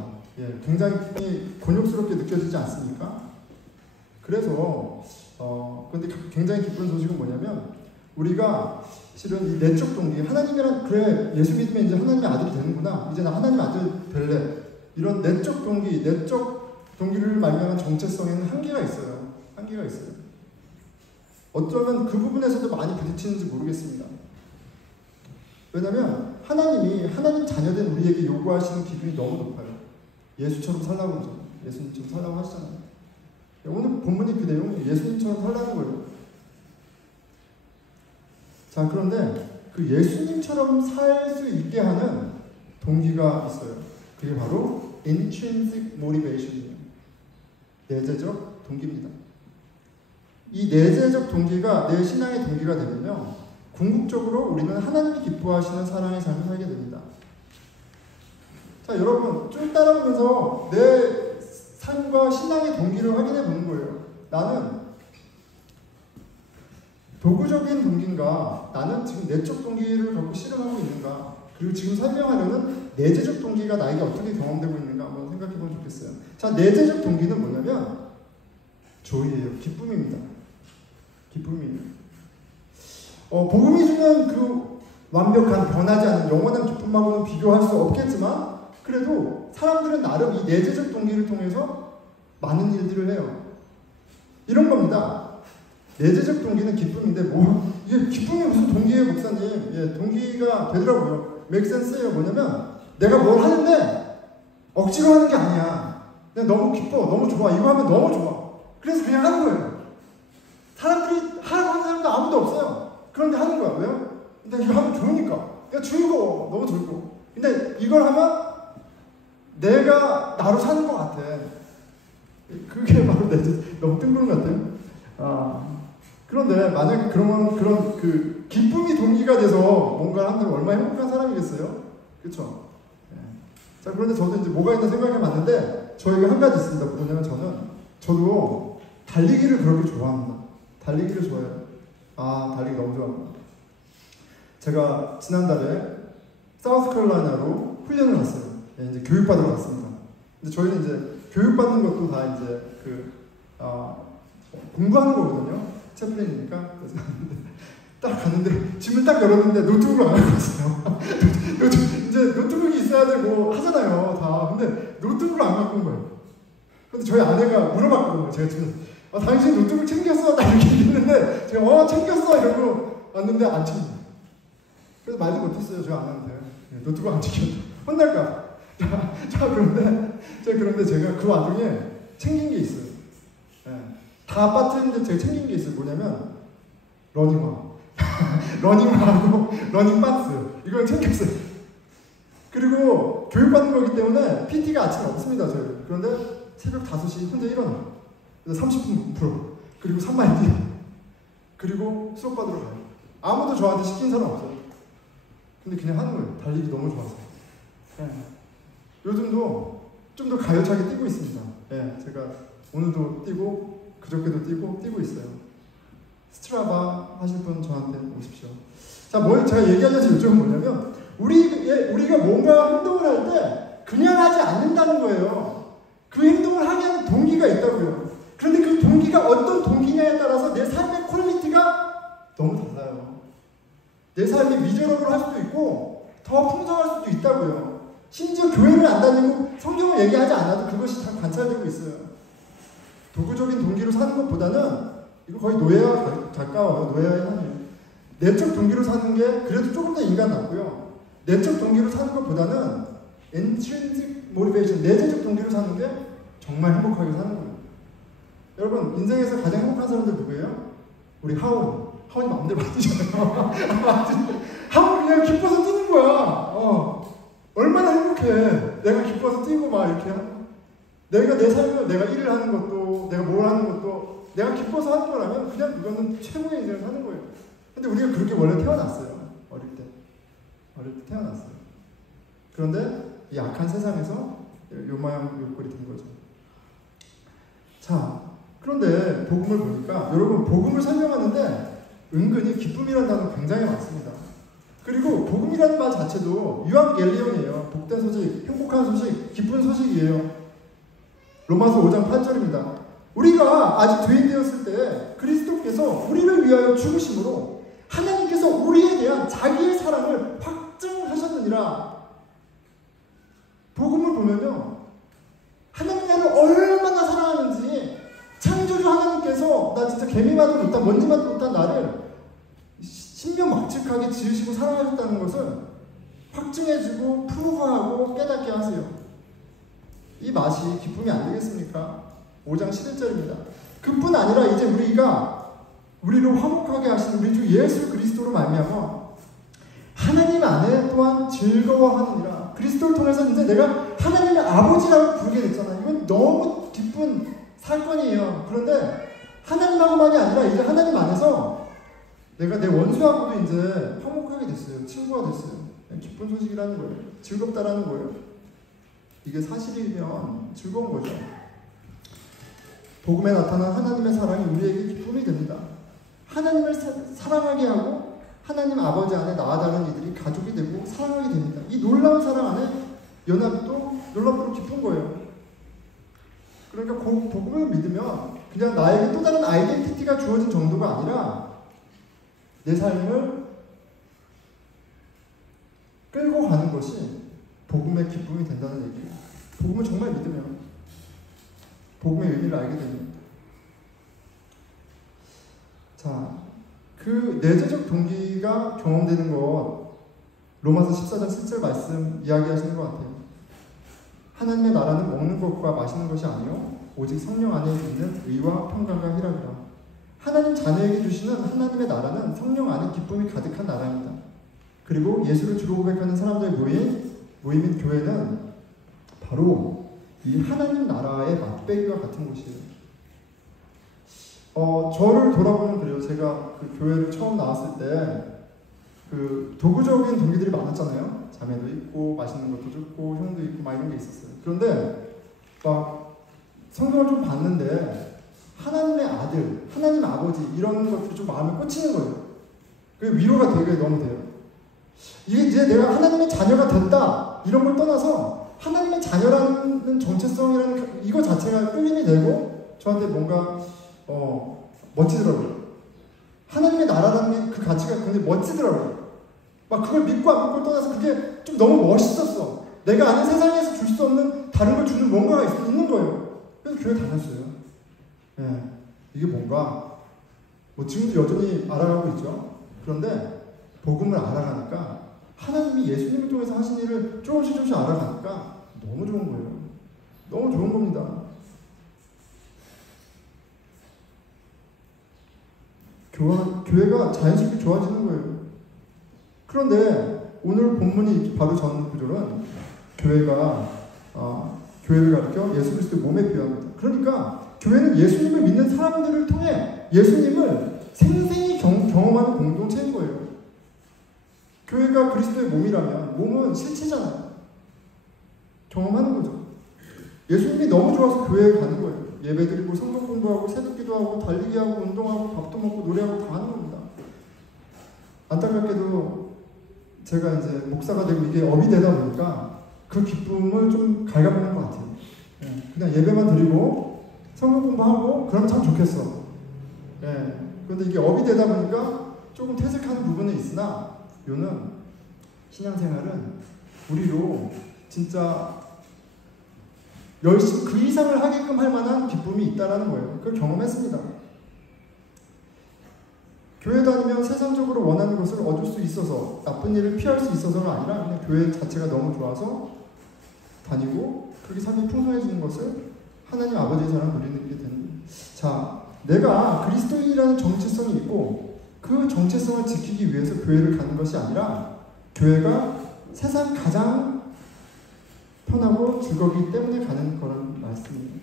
굉장히 곤욕스럽게 느껴지지 않습니까? 그래서 근데 굉장히 기쁜 소식은 뭐냐면 우리가 실은 이 내적 동기 하나님이란 그래 예수 믿으면 이제 하나님의 아들이 되는구나 이제 나 하나님의 아들 될래 이런 내적 동기를 말미암은 정체성에는 한계가 있어요. 어쩌면 그 부분에서도 많이 부딪히는지 모르겠습니다. 왜냐하면 하나님 자녀된 우리에게 요구하시는 기준이 너무 높아요. 예수처럼 살라고 그러죠. 예수님처럼 살라고 하시잖아요. 오늘 본문이 그 내용이 예수님처럼 살라는 거예요. 자, 그런데 그 예수님처럼 살 수 있게 하는 동기가 있어요. 그게 바로 intrinsic motivation이에요. 내재적 동기입니다. 이 내재적 동기가 내 신앙의 동기가 되면요. 궁극적으로 우리는 하나님이 기뻐하시는 사랑의 삶을 살게 됩니다. 자, 여러분 쭉 따라오면서 내 삶과 신앙의 동기를 확인해 보는 거예요. 나는 도구적인 동기인가? 나는 지금 내적 동기를 갖고 실험하고 있는가? 그리고 지금 설명하려는 내재적 동기가 나에게 어떻게 경험되고 있는가 한번 생각해 보면 좋겠어요. 자, 내재적 동기는 뭐냐면 조이예요. 기쁨입니다. 복음이 주는 그 완벽한 변하지 않는 영원한 기쁨하고는 비교할 수 없겠지만 그래도 사람들은 나름 이 내재적 동기를 통해서 많은 일들을 해요. 이런 겁니다. 내재적 동기는 기쁨인데 이게 기쁨이 무슨 동기예요, 목사님? 동기가 되더라고요. 맥센스예요. 뭐냐면 내가 뭘 하는데 억지로 하는 게 아니야. 그냥 너무 기뻐, 너무 좋아. 이거 하면 너무 좋아. 그래서 그냥 하는 거예요. 사람들이 하라고 하는 사람도 아무도 없어요. 그런데 하는 거야. 왜요? 근데 이거 하면 좋으니까. 그냥 즐거워. 너무 즐거워. 근데 이걸 하면 내가 나로 사는 것 같아. 그게 바로 너무 뜬구름 같아요. 그런데 만약에 그런 그 기쁨이 동기가 돼서 뭔가를 한다면 얼마나 행복한 사람이겠어요? 그렇죠? 자, 그런데 저도 이제 뭐가 있나 생각해 봤는데 저에게 한 가지 있습니다. 뭐냐면 저도 달리기를 그렇게 좋아합니다. 달리기를 좋아해요. 달리기 너무 좋아합니다. 제가 지난달에 사우스캐롤라이나로 훈련을 갔어요. 이제 교육받으러 갔습니다. 근데 저희는 이제 교육받는 것도 다 이제 공부하는 거거든요. 채플린이니까. 그래서 딱 갔는데 짐을 딱 열었는데 노트북을 안 갖고 왔어요. 이제 노트북이 있어야 되고 하잖아요, 다. 근데 노트북을 안 갖고 온 거예요. 근데 저희 아내가 물어봤거든요. 제가 지금 당신 노트북 챙겼어? 딱 이렇게 얘기했는데 제가 챙겼어 이러고 왔는데 안 챙겼어요. 그래서 말도 못했어요, 저희 아내한테. 노트북 안 챙겼다. 혼날까. 그런데 제가 그 와중에 챙긴 게 있어요. 다 빠뜨리는데 제가 챙긴 게 있어요. 뭐냐면 러닝화. 러닝화하고 러닝박스. 이걸 챙겼어요. 그리고 교육받는 거기 때문에 PT가 아침에 없습니다, 저희. 그런데 새벽 5시 혼자 일어나. 그래서 30분 풀어. 그리고 3마일 뛰어. 그리고 수업 받으러 가요. 아무도 저한테 시킨 사람 없어요. 근데 그냥 하는 거예요. 달리기 너무 좋아서. 요즘도 좀 더 가열차게 뛰고 있습니다. 제가 오늘도 뛰고 그저께도 뛰고 있어요. 스트라바 하실 분 저한테 오십시오. 자, 제가 얘기하려는 요점은 뭐냐면 우리가 뭔가 행동을 할 때 그냥 하지 않는다는 거예요. 그 행동을 하게 하는 동기가 있다고요. 그런데 그 동기가 어떤 동기냐에 따라서 내 삶의 퀄리티가 너무 달라요. 내 삶이 미저러블 할 수도 있고 더 풍성할 수도 있다고요. 심지어 교회를 안 다니고 성경을 얘기하지 않아도 그것이 다 관찰되고 있어요. 도구적인 동기로 사는 것보다는 이거 거의 노예와 가까워요. 노예와의 한이에요. 내적 동기로 사는 게 그래도 조금 더 인간 같고요. 내적 동기로 사는 것보다는 intrinsic motivation, 내재적 동기로 사는 게 정말 행복하게 사는 거예요. 여러분, 인생에서 가장 행복한 사람들 누구예요? 우리 하원이 마음대로 받으잖아요. 하원 그냥 기뻐서 뛰는 거야. 얼마나 행복해. 내가 기뻐서 뛰고 막 이렇게 하고. 내가 내 삶을, 내가 일을 하는 것도, 내가 뭘 하는 것도, 내가 기뻐서 하는 거라면 그냥 그거는 최고의 인생을 사는 거예요. 근데 우리가 그렇게 원래 태어났어요. 어릴 때 태어났어요. 그런데 이 악한 세상에서 요마양 요꼴이 된 거죠. 자, 그런데 복음을 보니까 여러분, 복음을 설명하는데 은근히 기쁨이라는 단어 굉장히 많습니다. 그리고 복음이라는 말 자체도 유앙겔리온이에요. 복된 소식, 행복한 소식, 기쁜 소식이에요. 로마서 5장 8절입니다. 우리가 아직 죄인되었을 때 그리스도께서 우리를 위하여 죽으심으로 하나님께서 우리에 대한 자기의 사랑을 확증하셨느니라. 복음을 보면요, 하나님 나를 얼마나 사랑하는지, 창조주 하나님께서 나 진짜 개미만도 못한, 먼지만도 못한 나를 신명막측하게 지으시고 사랑하셨다는 것을 확증해주고 프루브하고 깨닫게 하세요. 이 맛이 기쁨이 안 되겠습니까? 5장 11절입니다. 그뿐 아니라 이제 우리를 화목하게 하신 우리 주 예수 그리스도로 말미암아 하나님 안에 또한 즐거워하느니라. 그리스도를 통해서 이제 내가 하나님의 아버지라고 부르게 됐잖아요. 이건 너무 기쁜 사건이에요. 그런데 하나님하고만이 아니라 이제 하나님 안에서 내가 내 원수하고도 이제 화목하게 됐어요. 친구가 됐어요. 기쁜 소식이라는 거예요. 즐겁다라는 거예요. 이게 사실이면 즐거운 거죠. 복음에 나타난 하나님의 사랑이 우리에게 기쁨이 됩니다. 하나님을 사랑하게 하고 하나님 아버지 안에 나와 다른 이들이 가족이 되고 사랑하게 됩니다. 이 놀라운 사랑 안에 연합도 놀랍도록 기쁜 거예요. 그러니까 복음을 믿으면 그냥 나에게 또 다른 아이덴티티가 주어진 정도가 아니라 내 삶을 끌고 가는 것이 복음의 기쁨이 된다는 얘기예요. 복음을 정말 믿으면 복음의 의미를 알게 됩니다. 자, 그 내재적 동기가 경험되는 것, 로마서 14장 7절 말씀 이야기하시는 것 같아요. 하나님의 나라는 먹는 것과 마시는 것이 아니요 오직 성령 안에 있는 의와 평강과 희락이라. 하나님 자녀에게 주시는 하나님의 나라는 성령 안에 기쁨이 가득한 나라입니다. 그리고 예수를 주로 고백하는 사람들의 모임인 교회는 바로 이 하나님 나라의 맛배기와 같은 곳이에요. 저를 돌아보면 그래요. 제가 그 교회를 처음 나왔을 때 그 도구적인 동기들이 많았잖아요. 자매도 있고 맛있는 것도 좋고 형도 있고 막 이런 게 있었어요. 그런데 막 성경을 좀 봤는데 하나님의 아들, 하나님 아버지 이런 것들이 좀 마음에 꽂히는 거예요. 그게 위로가 되게 너무 돼요. 이게 이제 내가 하나님의 자녀가 됐다 이런 걸 떠나서 하나님의 자녀라는 정체성이라는 이거 자체가 끌림이 되고 저한테 뭔가 멋지더라고요. 하나님의 나라라는 그 가치가 굉장히 멋지더라고요. 막 그걸 믿고 안 믿고 떠나서 그게 좀 너무 멋있었어. 내가 아는 세상에서 줄 수 없는 다른 걸 주는 뭔가가 있는 거예요. 그래서 교회 다녔어요. 예, 이게 뭔가 지금도 여전히 알아가고 있죠. 그런데 복음을 알아가니까 하나님이 예수님을 통해서 하신 일을 조금씩 알아가니까 너무 좋은 거예요. 너무 좋은 겁니다. 교회가 자연스럽게 좋아지는 거예요. 그런데 오늘 본문이 바로 전 구절은 교회를 가리켜 예수 그리스도의 몸에 비유합니다. 그러니까 교회는 예수님을 믿는 사람들을 통해 예수님을 생생히 경험하는 공동체인 거예요. 교회가 그리스도의 몸이라면 몸은 실체잖아요. 경험하는 거죠. 예수님이 너무 좋아서 교회에 가는 거예요. 예배드리고 성경 공부하고 새벽기도 하고 달리기 하고 운동하고 밥도 먹고 노래하고 다 하는 겁니다. 안타깝게도 제가 이제 목사가 되고 이게 업이 되다 보니까 그 기쁨을 좀 갉아먹는 것 같아요. 그냥 예배만 드리고 성경 공부하고 그럼 참 좋겠어. 그런데 이게 업이 되다 보니까 조금 퇴색하는 부분은 있으나 요는 신앙생활은 우리로 진짜 열심히 그 이상을 하게끔 할 만한 기쁨이 있다는 거예요. 그걸 경험했습니다. 교회 다니면 세상적으로 원하는 것을 얻을 수 있어서 나쁜 일을 피할 수 있어서가 아니라 그냥 교회 자체가 너무 좋아서 다니고 그렇게 삶이 풍성해지는 것을 하나님 아버지의 사랑을 누리는 게 되는 거예요. 자, 내가 그리스도인이라는 정체성이 있고 그 정체성을 지키기 위해서 교회를 가는 것이 아니라 교회가 세상 가장 편하고 즐겁기 때문에 가는 거라는 말씀입니다.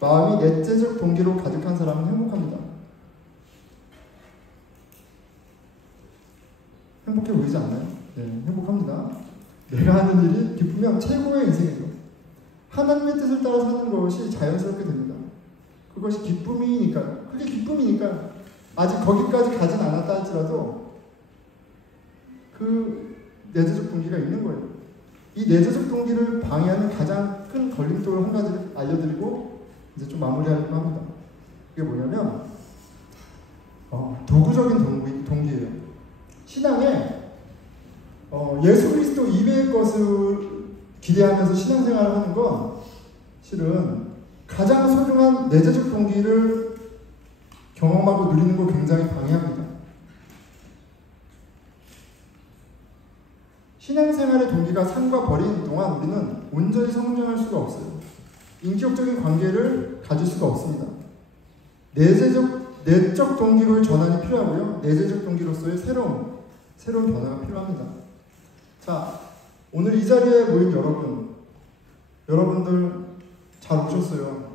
마음이 내재적 동기로 가득한 사람은 행복합니다. 행복해 보이지 않나요? 네, 행복합니다. 내가 하는 일이 기쁘면 최고의 인생이죠. 하나님의 뜻을 따라 사는 것이 자연스럽게 됩니다. 그것이 기쁨이니까, 그게 기쁨이니까 아직 거기까지 가진 않았다 할지라도 그 내재적 동기가 있는 거예요. 이 내재적 동기를 방해하는 가장 큰 걸림돌을 한 가지를 알려드리고 이제 좀 마무리하려고 합니다. 그게 뭐냐면 도구적인 동기예요. 신앙에 예수 그리스도 이외의 것을 기대하면서 신앙생활을 하는 건 실은 가장 소중한 내재적 동기를 경험하고 누리는 걸 굉장히 방해합니다. 신앙생활의 동기가 산과 벌인 동안 우리는 온전히 성장할 수가 없어요. 인격적인 관계를 가질 수가 없습니다. 내적 동기로의 전환이 필요하고요. 내재적 동기로서의 새로운 변화가 필요합니다. 자, 오늘 이 자리에 모인 여러분들 잘 오셨어요.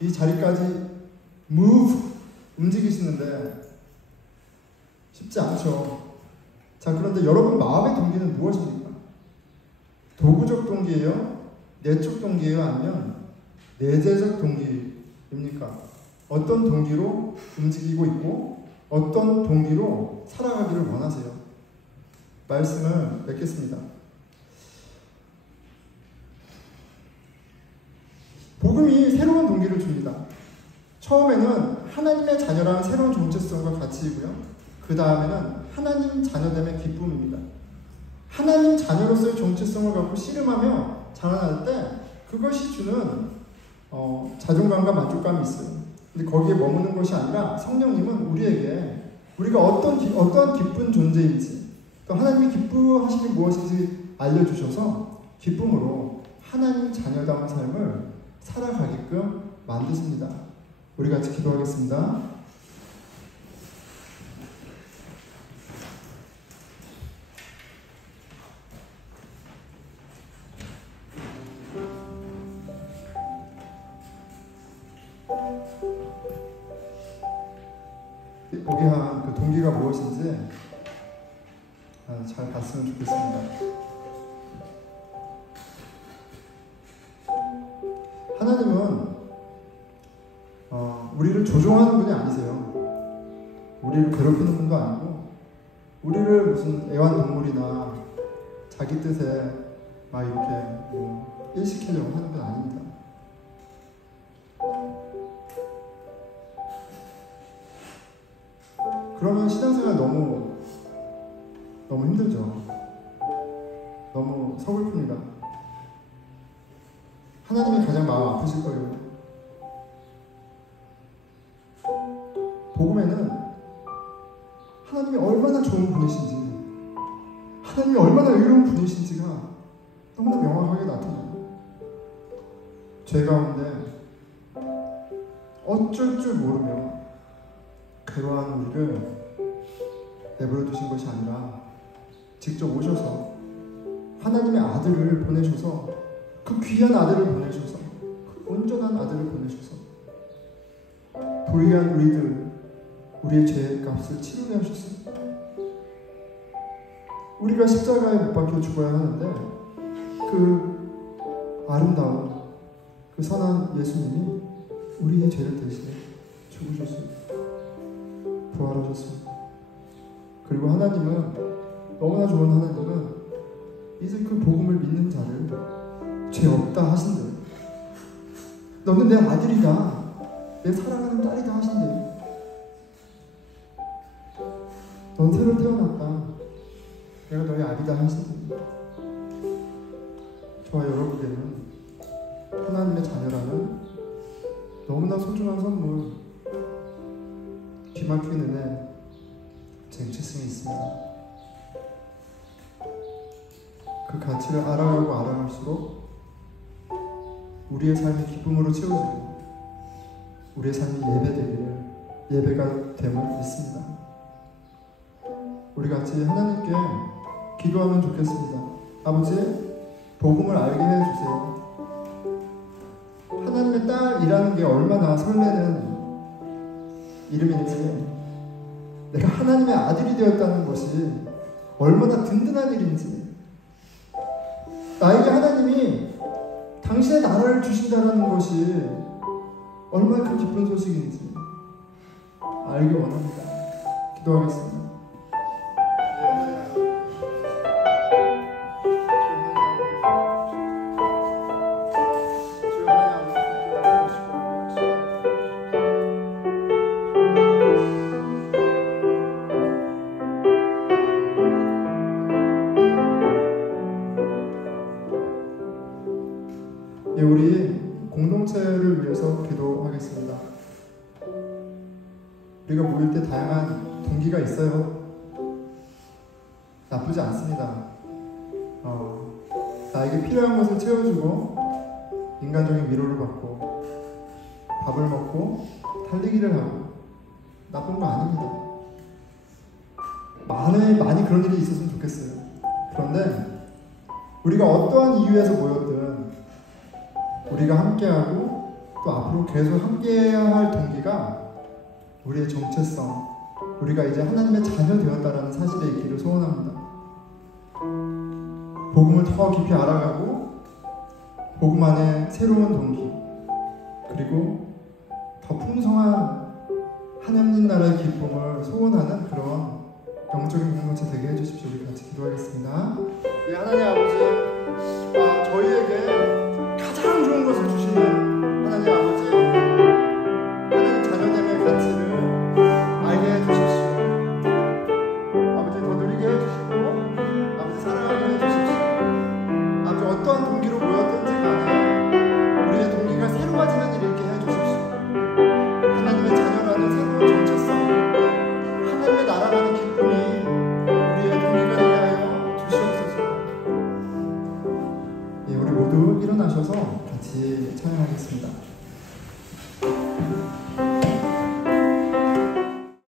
이 자리까지 움직이시는데 쉽지 않죠. 자, 그런데 여러분 마음의 동기는 무엇입니까? 도구적 동기예요? 내적 동기예요? 아니면 내재적 동기입니까? 어떤 동기로 움직이고 있고 어떤 동기로 살아가기를 원하세요? 말씀을 맺겠습니다. 복음이 새로운 동기를 줍니다. 처음에는 하나님의 자녀라는 새로운 정체성과 가치이고요. 그 다음에는 하나님 자녀됨의 기쁨입니다. 하나님 자녀로서의 정체성을 갖고 씨름하며 자라날 때 그것이 주는 자존감과 만족감이 있어요. 근데 거기에 머무는 것이 아니라 성령님은 우리가 어떠한 기쁜 존재인지 또 하나님이 기뻐하시는 무엇인지 알려주셔서 기쁨으로 하나님 자녀다운 삶을 살아가게끔 만드십니다. 우리 같이 기도하겠습니다. 보게 한 그 동기가 무엇인지 잘 봤으면 좋겠습니다. 하나님은 우리를 조종하는 분이 아니세요. 우리를 괴롭히는 분도 아니고, 우리를 무슨 애완동물이나 자기 뜻에 막 이렇게 일시키려고 하는 분 아닙니다. 그러면 신앙생활 너무 힘들죠. 너무 서글픕니다. 하나님이 가장 마음 아프실 거예요. 복음에는 하나님이 얼마나 좋은 분이신지, 하나님이 얼마나 의로운 분이신지가 너무나 명확하게 나타나요. 죄 가운데 어쩔 줄 모르며 괴로워하는 우리를 내버려 두신 것이 아니라 직접 오셔서 하나님의 아들을 보내셔서, 그 귀한 아들을 보내셔서, 그 온전한 아들을 보내셔서 불의한 우리의 죄의 값을 치르게 하셨습니다. 우리가 십자가에 못 박혀 죽어야 하는데 그 아름다운 그 선한 예수님이 우리의 죄를 대신해 죽으셨습니다. 부활하셨습니다. 그리고 하나님은, 너무나 좋은 하나님은 이제 그 복음을 믿는 자를 죄 없다 하신대요. 너는 내 아들이다, 내 사랑하는 딸이다 하신대요. 넌 새로 태어났다, 내가 너의 아비다 하신대요. 저와 여러분에게는 하나님의 자녀라는 너무나 소중한 선물, 기막힌 은혜, 쟁취성이 있습니다. 그 가치를 알아가고 알아갈수록 우리의 삶이 기쁨으로 채워지고 우리의 삶이 예배가 됨을 믿습니다. 우리 같이 하나님께 기도하면 좋겠습니다. 아버지, 복음을 알게 해주세요. 하나님의 딸이라는 게 얼마나 설레는 이름인지, 내가 하나님의 아들이 되었다는 것이 얼마나 든든한 일인지, 나에게 하나님이 당신의 나라를 주신다는 것이 얼마나 그 기쁜 소식인지 알기 원합니다. 기도하겠습니다. 우리 공동체를 위해서 기도하겠습니다. 우리가 모일 때 다양한 동기가 있어요. 나쁘지 않습니다. 나에게 필요한 것을 채워주고 인간적인 위로를 받고 밥을 먹고 달리기를 하고 나쁜 거 아닙니다. 많이 그런 일이 있었으면 좋겠어요. 그런데 우리가 어떠한 이유에서 모였든 우리가 함께하고 또 앞으로 계속 함께해야 할 동기가 우리의 정체성, 우리가 이제 하나님의 자녀 되었다라는 사실에 있기를 소원합니다. 복음을 더 깊이 알아가고 복음 안에 새로운 동기, 그리고 더 풍성한 하나님 나라의 기쁨을 소원하는 그런 영적인 공동체 되게 해주십시오. 우리 같이 기도하겠습니다. 네, 하나님 아버지, 저희에게 가장 좋은 것을 주시는 하나님 아버지, 하나님 자녀됨의 가치를 알게 해주십시오. 아버지, 더 누리게 해주시고 아버지 사랑하게 해주십시오. 아버지, 어떠한 동기로 모였든지 간에 우리의 동기가 새로워지는 일이 있게 해주십시오. 하나님의 자녀라는 새로운 정체성, 하나님의 나라라는 기쁨이 우리의 동기가 되게 하여 주시옵소서. 예, 우리 모두 일어나셔서 같이 찬양하겠습니다.